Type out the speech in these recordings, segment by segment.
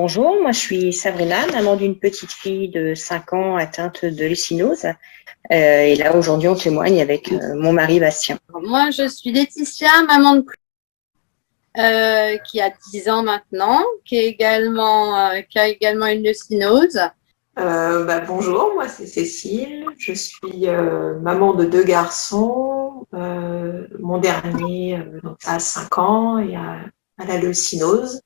Bonjour, moi je suis Sabrina, maman d'une petite fille de 5 ans atteinte de lécinose. Et là aujourd'hui on témoigne avec mon mari Bastien. Moi, je suis Laetitia, maman de qui a 10 ans maintenant, qui a également une leucinose. Bonjour, moi c'est Cécile, je suis maman de deux garçons. Mon dernier donc, a 5 ans et a la leucinose.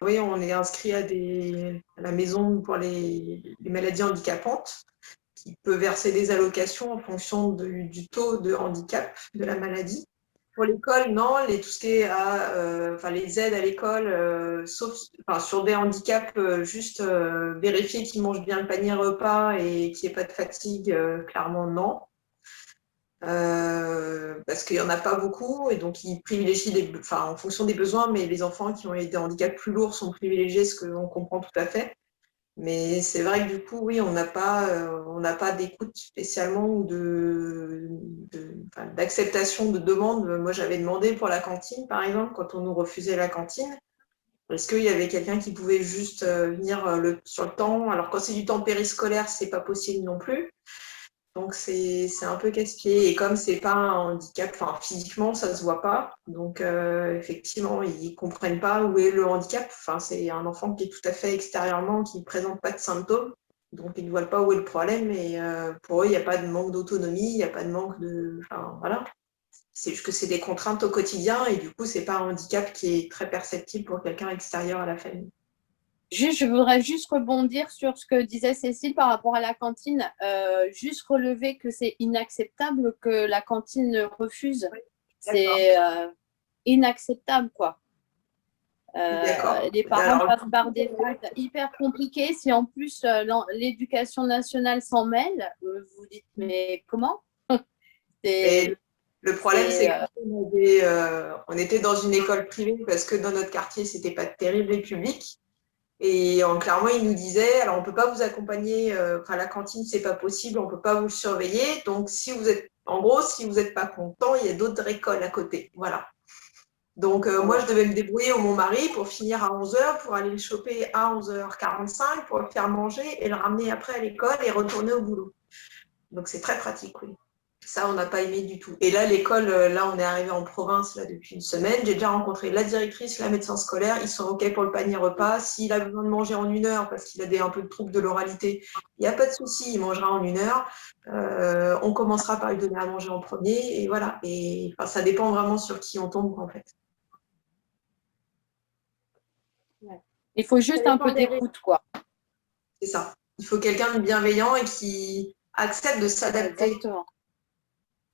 Oui, on est inscrit à la maison pour les maladies handicapantes qui peut verser des allocations en fonction du taux de handicap de la maladie. Pour l'école, non, tout ce qui est les aides à l'école, sauf sur des handicaps, juste vérifier qu'ils mangent bien le panier repas et qu'il n'y ait pas de fatigue, clairement non. Parce qu'il n'y en a pas beaucoup et donc ils privilégient en fonction des besoins, mais les enfants qui ont des handicaps plus lourds sont privilégiés, ce qu'on comprend tout à fait. Mais c'est vrai que du coup, oui, on n'a pas d'écoute spécialement ou d'acceptation de demande. Moi, j'avais demandé pour la cantine, par exemple, quand on nous refusait la cantine. Est-ce qu'il y avait quelqu'un qui pouvait juste venir sur le temps? Alors, quand c'est du temps périscolaire, c'est pas possible non plus. Donc, c'est un peu casse-pied. Et comme c'est pas un handicap, physiquement, ça se voit pas. Donc, effectivement, ils comprennent pas où est le handicap. C'est un enfant qui est tout à fait extérieurement, qui ne présente pas de symptômes. Donc, ils ne voient pas où est le problème. Et pour eux, il n'y a pas de manque d'autonomie, il n'y a pas de manque de. Voilà. C'est juste que c'est des contraintes au quotidien. Et du coup, c'est pas un handicap qui est très perceptible pour quelqu'un extérieur à la famille. Je voudrais juste rebondir sur ce que disait Cécile par rapport à la cantine. Juste relever que c'est inacceptable que la cantine refuse. Oui, c'est inacceptable, quoi. Les parents passent par des phases hyper compliquées. Si en plus l'éducation nationale s'en mêle, vous dites mais comment? Et le problème, c'est qu'on était dans une école privée parce que dans notre quartier, c'était pas terrible les publics. Et clairement, ils nous disaient, alors on peut pas vous accompagner, à la cantine, c'est pas possible, on peut pas vous surveiller. Donc, si vous n'êtes pas content, il y a d'autres écoles à côté. Voilà. Donc, moi, je devais me débrouiller au mon mari pour finir à 11h, pour aller le choper à 11h45, pour le faire manger et le ramener après à l'école et retourner au boulot. Donc, c'est très pratique, oui. Ça, on n'a pas aimé du tout. Et là, l'école, là, on est arrivé en province là, depuis une semaine. J'ai déjà rencontré la directrice, la médecin scolaire. Ils sont OK pour le panier repas. S'il a besoin de manger en 1 heure parce qu'il a un peu de troubles de l'oralité, il n'y a pas de souci, il mangera en 1 heure. On commencera par lui donner à manger en premier. Et voilà. Et ça dépend vraiment sur qui on tombe, en fait. Il faut juste un peu d'écoute, quoi. C'est ça. Il faut quelqu'un de bienveillant et qui accepte de s'adapter. Exactement.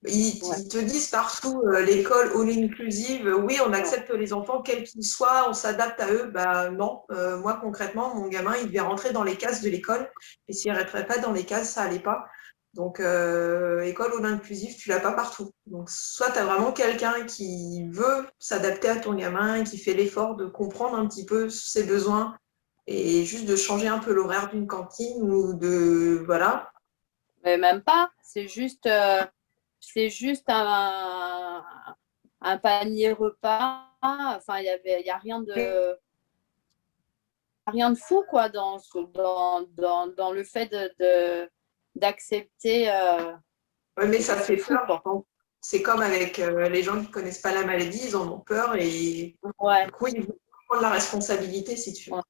Ils te disent partout, l'école all inclusive, oui, on accepte les enfants quels qu'ils soient, on s'adapte à eux. Bah non, moi concrètement, mon gamin, il devait rentrer dans les cases de l'école, et s'il ne rentrait pas dans les cases, ça allait pas. Donc, école all inclusive, tu l'as pas partout. Donc, soit tu as vraiment quelqu'un qui veut s'adapter à ton gamin, qui fait l'effort de comprendre un petit peu ses besoins, et juste de changer un peu l'horaire d'une cantine ou de. Voilà. Mais même pas, c'est juste un panier repas. Enfin, il y a rien de fou, quoi, dans le fait d'accepter. Oui, mais ça fait fou, peur. quoi. C'est comme avec les gens qui ne connaissent pas la maladie, ils en ont peur et Ouais. du coup, ils vont prendre la responsabilité, si tu veux. Ouais.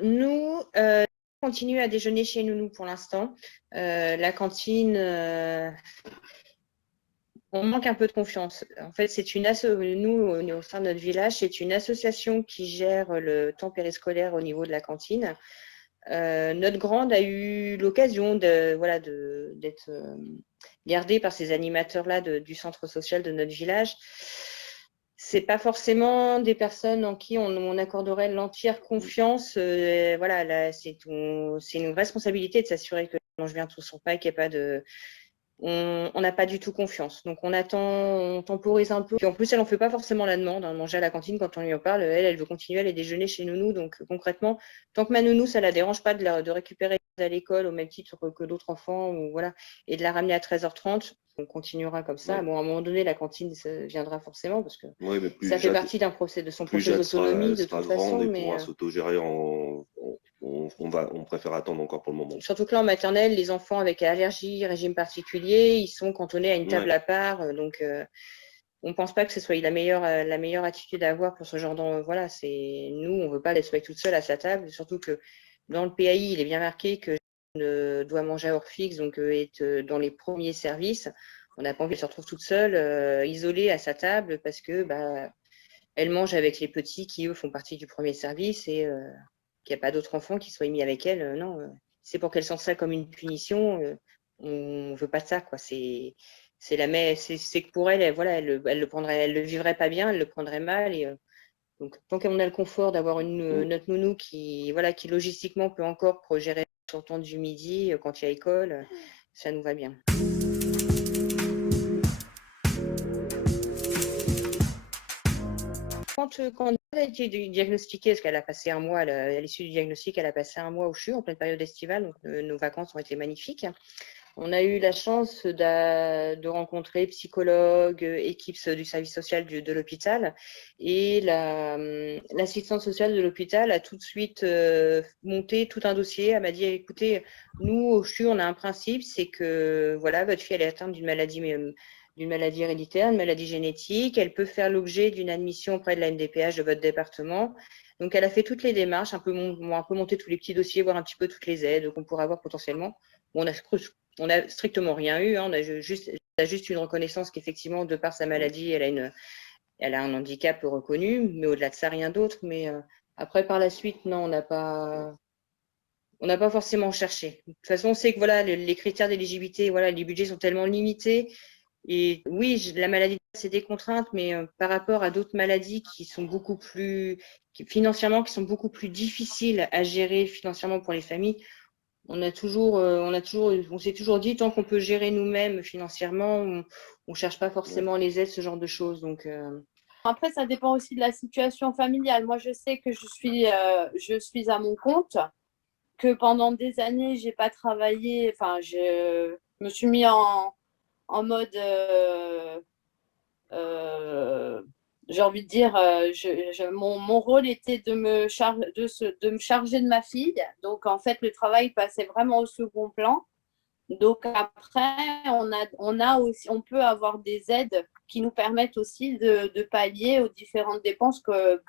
Nous, on continue à déjeuner chez nous pour l'instant. La cantine, on manque un peu de confiance. En fait, nous, au sein de notre village, c'est une association qui gère le temps périscolaire au niveau de la cantine. Notre grande a eu l'occasion d'être gardée par ces animateurs-là du centre social de notre village. C'est pas forcément des personnes en qui on accorderait l'entière confiance. Voilà, là, c'est une responsabilité de s'assurer que les mange bien tout son repas, qu'il n'y ait pas on n'a pas du tout confiance. Donc, on attend, on temporise un peu. Puis en plus, elle n'en fait pas forcément la demande, hein, de manger à la cantine quand on lui en parle. Elle veut continuer à aller déjeuner chez nounou. Donc, concrètement, tant que ma nounou, ça ne la dérange pas de récupérer à l'école au même titre que d'autres enfants, ou, voilà, et de la ramener à 13h30, on continuera comme ça. Ouais. Bon, à un moment donné, la cantine, ça viendra forcément parce que Ouais, mais ça fait partie de son processus d'autonomie de toute façon. Elle Mais pourra s'autogérer on préfère attendre encore pour le moment. surtout que là, en maternelle, les enfants avec allergie, régime particulier, ils sont cantonnés à une table Ouais. à part. Donc, on ne pense pas que ce soit la meilleure attitude à avoir pour ce genre de... Voilà, nous, on ne veut pas qu'elle soit toute seule à sa table. Surtout que dans le PAI, il est bien marqué que doit manger à heure fixe, donc être dans les premiers services. On n'a pas envie qu'elle se retrouve toute seule, isolée à sa table, parce que elle mange avec les petits qui, eux, font partie du premier service, et qu'il n'y a pas d'autres enfants qui soient mis avec elle. Non, c'est pour qu'elle sente ça comme une punition. On ne veut pas de ça, quoi. C'est que pour elle, voilà, elle le vivrait pas bien, elle le prendrait mal. Et donc, tant qu'on a le confort d'avoir notre nounou qui, voilà, qui logistiquement peut encore gérer son temps du midi quand il y a école, ça nous va bien. Quand elle a été diagnostiquée, parce qu'elle a passé un mois, à l'issue du diagnostic, elle a passé un mois au CHU en pleine période estivale, donc nos vacances ont été magnifiques. On a eu la chance de rencontrer psychologues, équipes du service social de l'hôpital, et l'assistante sociale de l'hôpital a tout de suite monté tout un dossier. Elle m'a dit, écoutez, nous au CHU, on a un principe, c'est que voilà, votre fille elle est atteinte d'une maladie héréditaire, une maladie génétique, elle peut faire l'objet d'une admission auprès de la MDPH de votre département. Donc, elle a fait toutes les démarches, un peu monté tous les petits dossiers, voir un petit peu toutes les aides qu'on pourrait avoir potentiellement. Bon, on n'a strictement rien eu, hein, on a juste une reconnaissance qu'effectivement, de par sa maladie, elle a un handicap reconnu, mais au-delà de ça, rien d'autre. Mais après, par la suite, non, on n'a pas forcément cherché. De toute façon, on sait que voilà, les critères d'éligibilité, voilà, les budgets sont tellement limités. Et oui, la maladie, c'est des contraintes, mais par rapport à d'autres maladies qui sont beaucoup plus, financièrement, qui sont beaucoup plus difficiles à gérer financièrement pour les familles, on s'est toujours dit, tant qu'on peut gérer nous-mêmes financièrement, on ne cherche pas forcément les aides, ce genre de choses. Donc, après, ça dépend aussi de la situation familiale. Moi, je sais que je suis à mon compte, que pendant des années, j'ai pas travaillé. Enfin, je me suis mis en mode, j'ai envie de dire, mon rôle était de me charger de ma fille. Donc, en fait, le travail passait vraiment au second plan. Donc après, on peut avoir des aides qui nous permettent aussi de pallier aux différentes dépenses que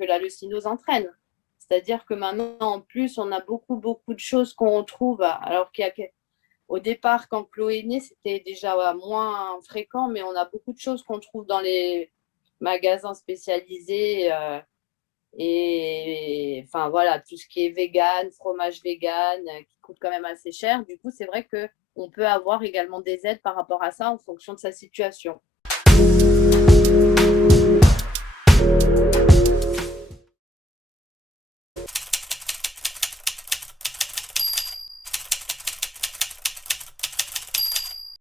la leucénose entraîne. C'est-à-dire que maintenant, en plus, on a beaucoup de choses qu'on trouve, alors qu'au départ, quand Chloé est née, c'était déjà moins fréquent, mais on a beaucoup de choses qu'on trouve dans les magasins spécialisés. Et enfin voilà, tout ce qui est vegan, fromage vegan, qui coûte quand même assez cher. Du coup, c'est vrai qu'on peut avoir également des aides par rapport à ça en fonction de sa situation.